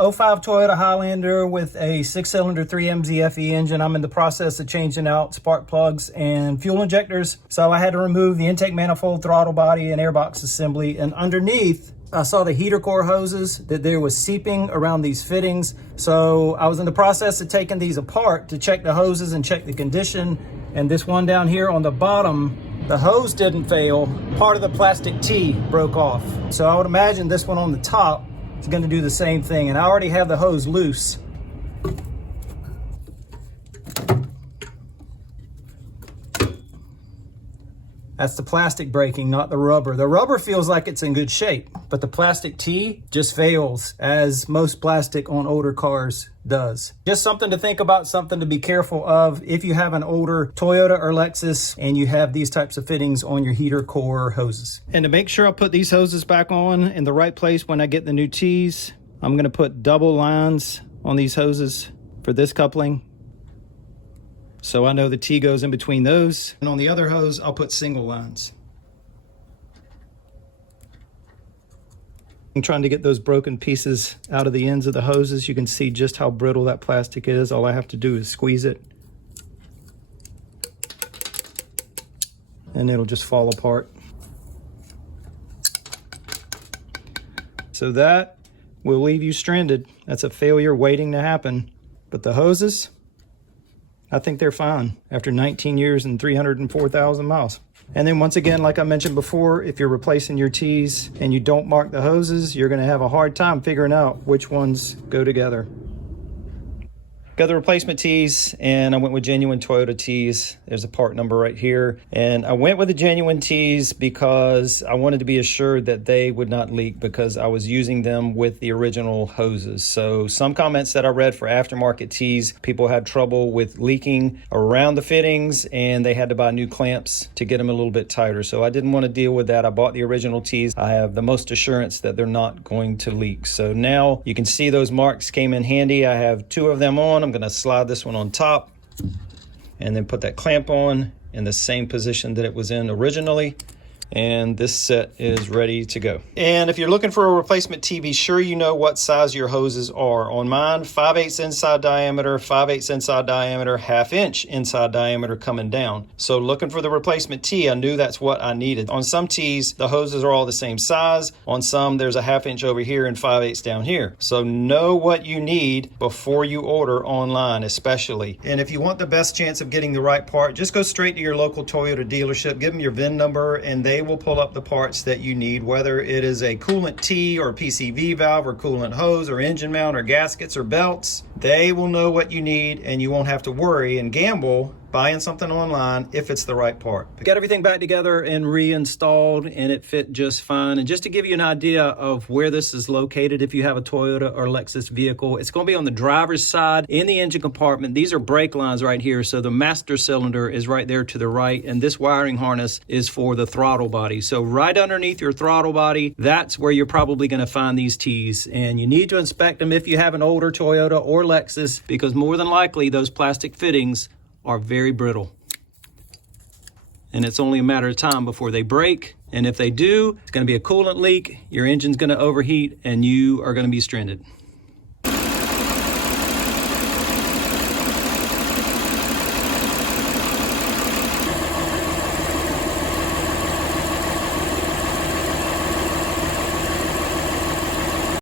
'05 Toyota Highlander with a 6-cylinder 3MZ FE engine. I'm in the process of changing out spark plugs and fuel injectors. So I had to remove the intake manifold, throttle body, and airbox assembly. And underneath, I saw the heater core hoses that there was seeping around these fittings. So I was in the process of taking these apart to check the hoses and check the condition. And this one down here on the bottom, the hose didn't fail. Part of the plastic T broke off. So I would imagine this one on the top is going to do the same thing. And I already have the hose loose. That's the plastic breaking, not the rubber. The rubber feels like it's in good shape, but the plastic T just fails, as most plastic on older cars does. Just something to think about, something to be careful of if you have an older Toyota or Lexus and you have these types of fittings on your heater core hoses. And to make sure I put these hoses back on in the right place when I get the new T's, I'm gonna put double lines on these hoses for this coupling, so I know the T goes in between those. And on the other hose, I'll put single lines. I'm trying to get those broken pieces out of the ends of the hoses. You can see just how brittle that plastic is. All I have to do is squeeze it, and it'll just fall apart. So that will leave you stranded. That's a failure waiting to happen. But the hoses, I think they're fine after 19 years and 304,000 miles. And then once again, like I mentioned before, if you're replacing your T's and you don't mark the hoses, you're gonna have a hard time figuring out which ones go together. Got the replacement T's, and I went with genuine Toyota T's. There's a part number right here. And I went with the genuine T's because I wanted to be assured that they would not leak, because I was using them with the original hoses. So some comments that I read for aftermarket T's, people had trouble with leaking around the fittings, and they had to buy new clamps to get them a little bit tighter. So I didn't want to deal with that. I bought the original T's. I have the most assurance that they're not going to leak. So now you can see those marks came in handy. I have 2 of them on. I'm going to slide this one on top and then put that clamp on in the same position that it was in originally. And this set is ready to go. And if you're looking for a replacement T, be sure you know what size your hoses are. On mine, 5/8 inside diameter, 5/8 inside diameter, 1/2 inch inside diameter coming down. So looking for the replacement T, I knew that's what I needed. On some T's, the hoses are all the same size. On some, there's a 1/2 inch over here and 5/8 down here. So know what you need before you order online, especially. And if you want the best chance of getting the right part, just go straight to your local Toyota dealership, give them your VIN number, and they will pull up the parts that you need, whether it is a coolant T or PCV valve or coolant hose or engine mount or gaskets or belts. They will know what you need, and you won't have to worry and gamble buying something online if it's the right part. Got everything back together and reinstalled, and it fit just fine. And just to give you an idea of where this is located, if you have a Toyota or Lexus vehicle, it's going to be on the driver's side in the engine compartment. These are brake lines right here, so the master cylinder is right there to the right, and this wiring harness is for the throttle body. So right underneath your throttle body, that's where you're probably going to find these T's. And you need to inspect them if you have an older Toyota or Lexus, because more than likely those plastic fittings are very brittle. And it's only a matter of time before they break. And if they do, it's going to be a coolant leak, your engine's going to overheat, and you are going to be stranded.